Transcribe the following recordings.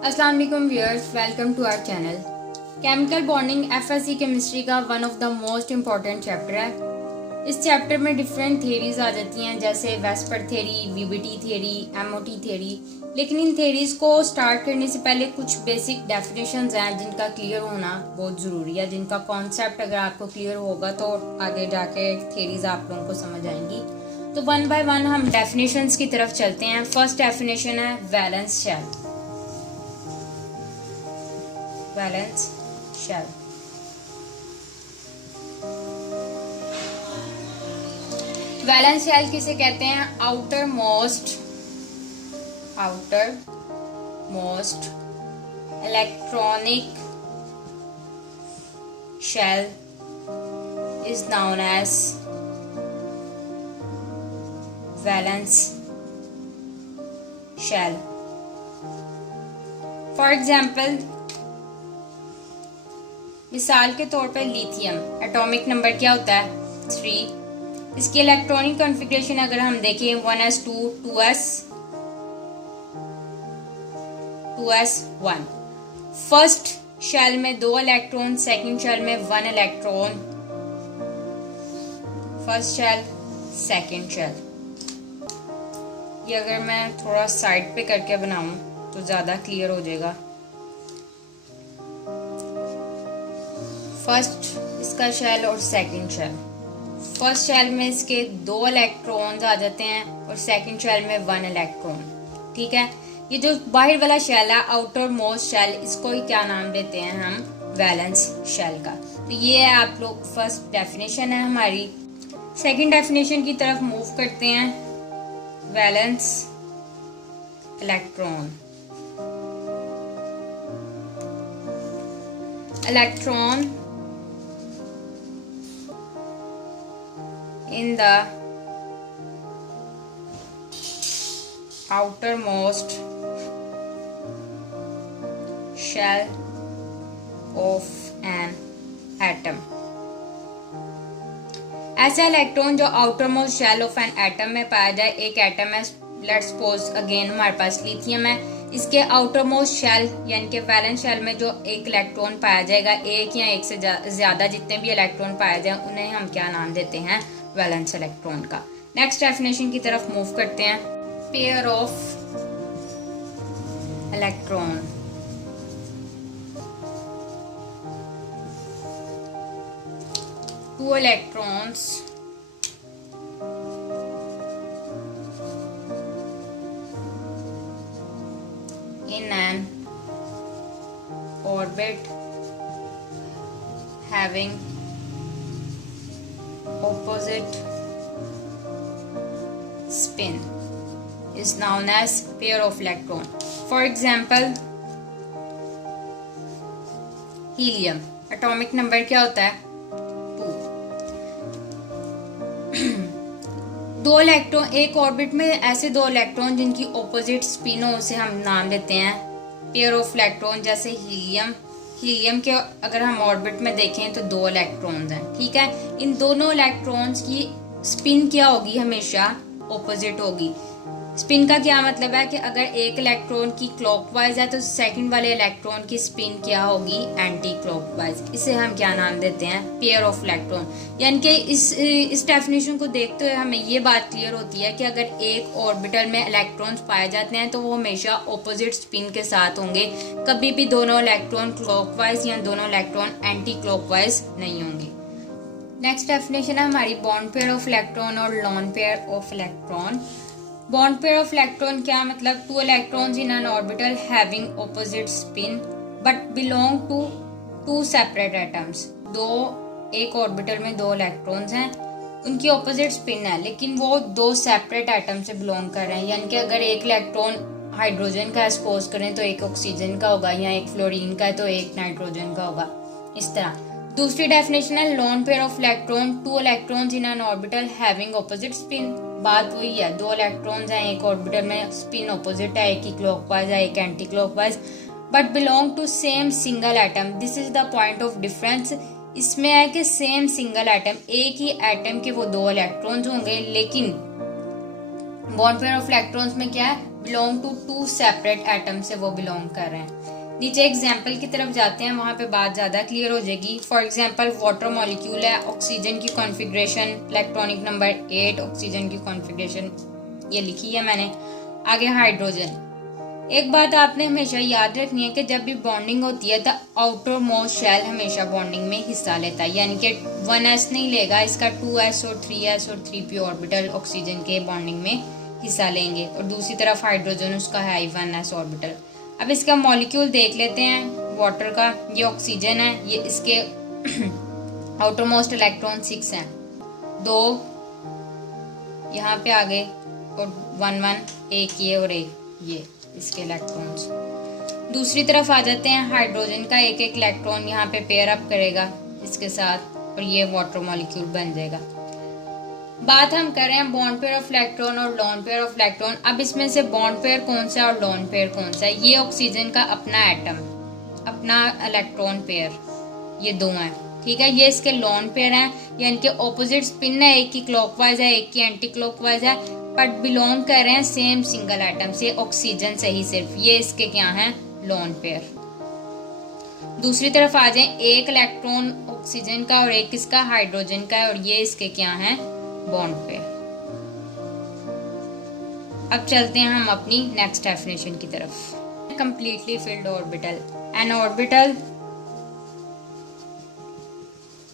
अस्सलाम वालेकुम viewers, welcome to our channel. Chemical bonding FSC chemistry का one of the most important chapter है। इस चैप्टर में डिफरेंट थियरीज आ जाती हैं, जैसे VSEPR theory, VBT theory, MOT theory. लेकिन इन थियरीज को स्टार्ट करने से पहले कुछ बेसिक डेफिनेशंस हैं जिनका क्लियर होना बहुत ज़रूरी है, जिनका कॉन्सेप्ट अगर आपको क्लियर होगा तो आगे जाके थियरीज आप लोगों को समझ आएंगी। तो वन बाय वन हम डेफिनेशंस की तरफ चलते हैं। फर्स्ट डेफिनेशन है valence shell. Valence shell valence shell किसे कहते हैं? Outer most electronic shell is known as valence shell. For example, मिसाल के तौर पर लिथियम एटॉमिक नंबर क्या होता है? 3। इसकी इलेक्ट्रॉनिक कॉन्फ़िगरेशन अगर हम देखें 1s2 2s1। फर्स्ट शेल में 2 इलेक्ट्रॉन, सेकंड शेल में 1 electron. First shell, second shell. ये अगर मैं थोड़ा साइड पे करके बनाऊं तो ज्यादा क्लियर हो जाएगा। फर्स्ट इसका शेल और सेकंड शेल। फर्स्ट शेल में इसके 2 इलेक्ट्रॉन्स आ जाते हैं और सेकंड शेल में 1 इलेक्ट्रॉन। ठीक है, ये जो बाहर वाला शेल है, आउटर मोस्ट शेल, इसको ही क्या नाम देते हैं हम? वैलेंस शेल का। तो ये है आप लोग फर्स्ट डेफिनेशन है हमारी। सेकंड डेफिनेशन की तरफ मूव करते हैं। Valence electron in the outermost shell of an atom। ऐसा इलेक्ट्रॉन जो outer most shell of an atom में पाया जाए। एक एटम है, लेट्स सपोज अगेन हमारे पास लिथियम है। इसके आउटर मोस्ट शेल यानी कि वैलेंस शेल में जो एक इलेक्ट्रॉन पाया जाएगा, एक या एक से ज्यादा जितने भी इलेक्ट्रॉन पाए जाए उन्हें हम क्या नाम देते हैं? वैलेंस इलेक्ट्रॉन का। नेक्स्ट डेफिनेशन की तरफ मूव करते हैं। Pair of electron. Two electrons in an orbit having opposite spin is known as pair of electron. For example, helium atomic number क्या होता है? 2 इलेक्ट्रॉन एक ऑर्बिट में, ऐसे 2 इलेक्ट्रॉन जिनकी ऑपोजिट स्पिन हो उसे हम नाम देते हैं पेयर ऑफ इलेक्ट्रॉन। जैसे हीलियम के अगर हम ऑर्बिट में देखें तो 2 इलेक्ट्रॉन्स हैं। ठीक है, इन दोनों इलेक्ट्रॉन्स की स्पिन क्या होगी? हमेशा ऑपोजिट होगी। स्पिन का क्या मतलब है कि अगर एक इलेक्ट्रॉन की क्लॉकवाइज है तो सेकंड वाले इलेक्ट्रॉन की स्पिन क्या होगी? Anti clockwise. इसे हम क्या नाम देते हैं? Pair of electron. यानी कि इस डेफिनेशन को देखते हुए हमें ये बात क्लियर होती है कि अगर एक ऑर्बिटल में इलेक्ट्रॉन्स पाए जाते हैं तो वो हमेशा ऑपोजिट स्पिन के साथ होंगे। कभी भी दोनों इलेक्ट्रॉन क्लॉकवाइज या दोनों इलेक्ट्रॉन एंटी क्लॉकवाइज नहीं होंगे। नेक्स्ट डेफिनेशन है हमारी बॉन्ड पेयर ऑफ इलेक्ट्रॉन और lone pair of electron. Bond pair of electron क्या मतलब? 2 electrons in an orbital having opposite spin but belong to 2 separate atoms. एक ऑर्बिटल में 2 इलेक्ट्रॉन्स हैं, उनकी ऑपोजिट स्पिन है लेकिन वो 2 सेपरेट एटम से बिलोंग कर रहे हैं। यानी कि अगर एक इलेक्ट्रॉन हाइड्रोजन का सपोज करें तो एक ऑक्सीजन का होगा, या एक फ्लोरीन का है तो एक नाइट्रोजन का होगा, इस तरह। दूसरी डेफिनेशन है loan pair of electron. 2 electrons in an orbital having opposite spin. बात वही है, 2 इलेक्ट्रॉन्स हैं, एक ऑर्बिटल में स्पिन ऑपोजिट है, एक ही क्लॉकवाइज है, एक anti clockwise, but belong to same single atom. This is the point of difference. इसमें है कि सेम सिंगल एटम, एक ही एटम के वो 2 इलेक्ट्रॉन्स होंगे लेकिन बॉन्ड पेयर ऑफ इलेक्ट्रॉन्स में क्या है, belong to two separate atom से वो बिलोंग कर रहे हैं। नीचे एग्जाम्पल की तरफ जाते हैं, वहां पे बात ज्यादा क्लियर हो जाएगी। फॉर एग्जाम्पल वाटर मॉलिक्यूल है, ऑक्सीजन की कॉन्फ़िगरेशन इलेक्ट्रॉनिक नंबर 8, ऑक्सीजन की कॉन्फ़िगरेशन ये लिखी है मैंने। आगे हाइड्रोजन। एक बात आपने हमेशा याद रखनी है कि जब भी बॉन्डिंग होती है तो आउटर मोस्ट शेल हमेशा बॉन्डिंग में हिस्सा लेता है, यानी कि 1s नहीं लेगा, इसका 2s और 3s और 3p ऑर्बिटल ऑक्सीजन के बॉन्डिंग में हिस्सा लेंगे, और दूसरी तरफ हाइड्रोजन उसका है 1s ऑर्बिटल। अब इसका मॉलिक्यूल देख लेते हैं वाटर का। ये ऑक्सीजन है, ये इसके आउटर मोस्ट इलेक्ट्रॉन 6 हैं, 2 यहाँ पे आ गए और 1 1, एक ये और एक ये इसके इलेक्ट्रॉन्स। दूसरी तरफ आ जाते हैं, हाइड्रोजन का एक एक इलेक्ट्रॉन यहाँ पे पेयर अप करेगा इसके साथ और ये वाटर मॉलिक्यूल बन जाएगा। बात हम कर रहे हैं बॉन्ड पेयर ऑफ इलेक्ट्रॉन और लोन पेयर ऑफ इलेक्ट्रॉन। अब इसमें से बॉन्ड पेयर कौन सा है और लोन पेयर कौन सा है? ये ऑक्सीजन का अपना एटम, अपना इलेक्ट्रॉन पेयर, ये दो हैं, ठीक है। ये इसके लोन पेयर हैं, यानी कि ऑपोजिट स्पिन है, एक की क्लॉकवाइज है एक की एंटी क्लॉकवाइज है, बट बिलोंग कर रहे हैं सेम सिंगल एटम से, ऑक्सीजन से ही सिर्फ। ये इसके क्या हैं, लोन पेयर। दूसरी तरफ आ जाए, एक इलेक्ट्रॉन ऑक्सीजन का और एक इसका हाइड्रोजन का है, और ये इसके क्या हैं, बॉन्ड पेयर। अब चलते हैं हम अपनी नेक्स्ट डेफिनेशन की तरफ। Completely filled orbital, N orbital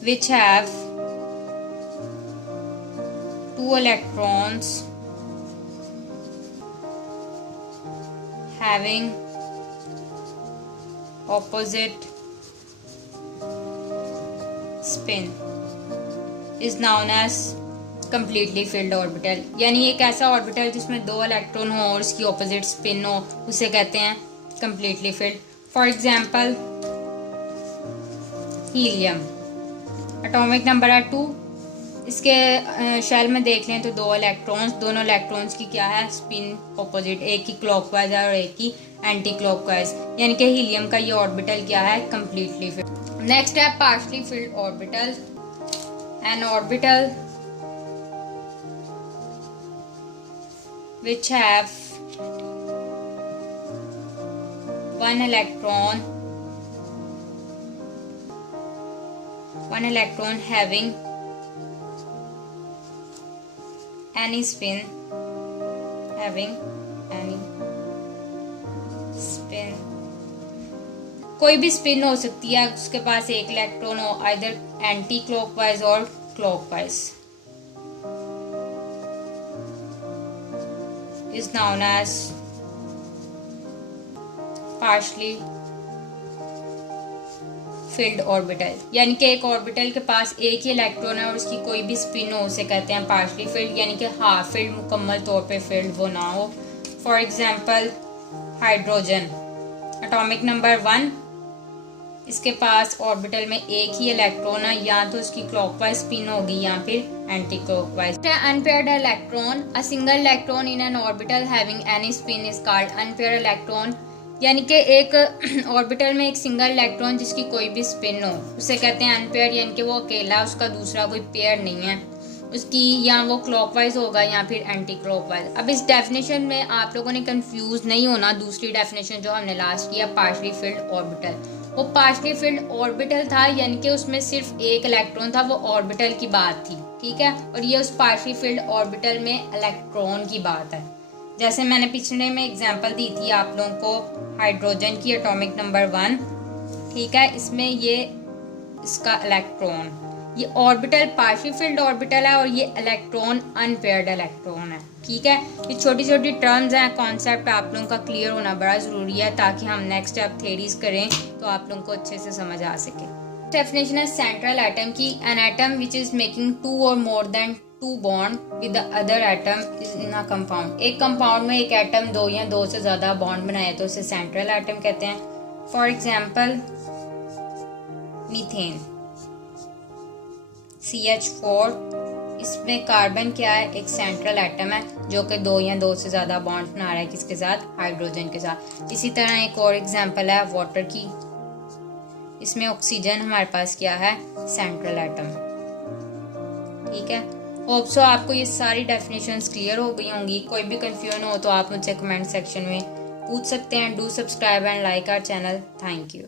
which have 2 electrons having opposite spin is known as completely filled orbital। यानी एक ऐसा ऑर्बिटल जिसमें 2 इलेक्ट्रॉन हो और इसकी ऑपोजिट स्पिन हो, उसे कहते हैं completely filled। For example helium, atomic number है 2, इसके शेल में देख लें तो 2 इलेक्ट्रॉन्स, दोनों इलेक्ट्रॉन्स की क्या है, स्पिन ऑपोजिट, एक की क्लॉकवाइज है और एक की एंटी क्लॉकवाइज, यानी कि हीलियम का ये ऑर्बिटल क्या है, कंप्लीटली फिल्ड। नेक्स्ट है partially field orbital, N orbital which have 1 electron having any spin, कोई भी स्पिन हो सकती है, उसके पास एक इलेक्ट्रॉन हो, आइदर एंटी क्लॉकवाइज और clockwise, is known as partially filled orbital। यानी कि एक ऑर्बिटल के पास एक ही इलेक्ट्रॉन है और उसकी कोई भी स्पिन हो, उसे कहते हैं पार्शली फिल्ड, यानी कि हाफ फिल्ड, मुकम्मल तौर पे फिल्ड वो ना हो। For example hydrogen, atomic number 1, इसके पास ऑर्बिटल में एक ही इलेक्ट्रॉन है, या तो उसकी क्लॉकवाइज स्पिन होगी या फिर anti clockwise. Unpaired electron, a single electron in an orbital having any spin is called unpaired electron. यानी कि एक ऑर्बिटल में एक सिंगल इलेक्ट्रॉन जिसकी कोई भी स्पिन हो, उसे कहते हैं अनपेयर्ड, यानी कि वो अकेला, उसका दूसरा कोई पेयर नहीं है, उसकी या वो क्लॉकवाइज होगा या फिर एंटी क्लॉकवाइज। अब इस डेफिनेशन में आप लोगों ने कंफ्यूज नहीं होना, दूसरी डेफिनेशन जो हमने लास्ट किया पार्शली फिल्ड ऑर्बिटल, वो पार्शली फिल्ड ऑर्बिटल था, यानी कि उसमें सिर्फ एक इलेक्ट्रॉन था, वो ऑर्बिटल की बात थी, ठीक है। और ये उस पार्शली फिल्ड ऑर्बिटल में इलेक्ट्रॉन की बात है। जैसे मैंने पिछले में एग्जांपल दी थी आप लोगों को हाइड्रोजन की, एटॉमिक नंबर 1, ठीक है, इसमें ये इसका इलेक्ट्रॉन, ये ऑर्बिटल पार्शली फिल्ड ऑर्बिटल है और ये इलेक्ट्रॉन अनपेयर्ड इलेक्ट्रॉन है, ठीक है। ये छोटी छोटी टर्म्स हैं, कॉन्सेप्ट आप लोगों का क्लियर होना बड़ा ज़रूरी है, ताकि हम नेक्स्ट स्टेप थ्योरीज करें तो आप लोगों को अच्छे से समझ आ सके। डेफिनेशन है सेंट्रल एटम की, an atom which is making 2 और more than 2 bond with the other atom in a compound. एक कंपाउंड में एक एटम 2 या 2 से ज्यादा बॉन्ड बनाए तो उसे सेंट्रल एटम कहते हैं। फॉर एग्जाम्पल मीथेन, CH4, इसमें कार्बन क्या है, एक सेंट्रल एटम है जो कि 2 या 2 से ज्यादा बॉन्ड बना रहा है, किसके साथ, हाइड्रोजन के साथ। इसी तरह एक और एग्जांपल है वाटर की, इसमें ऑक्सीजन हमारे पास क्या है, सेंट्रल एटम, ठीक है। होप सो आपको ये सारी डेफिनेशंस क्लियर हो गई होंगी। कोई भी कंफ्यूजन हो तो आप मुझसे कमेंट सेक्शन में पूछ सकते हैं। Do subscribe and like our channel. Thank you.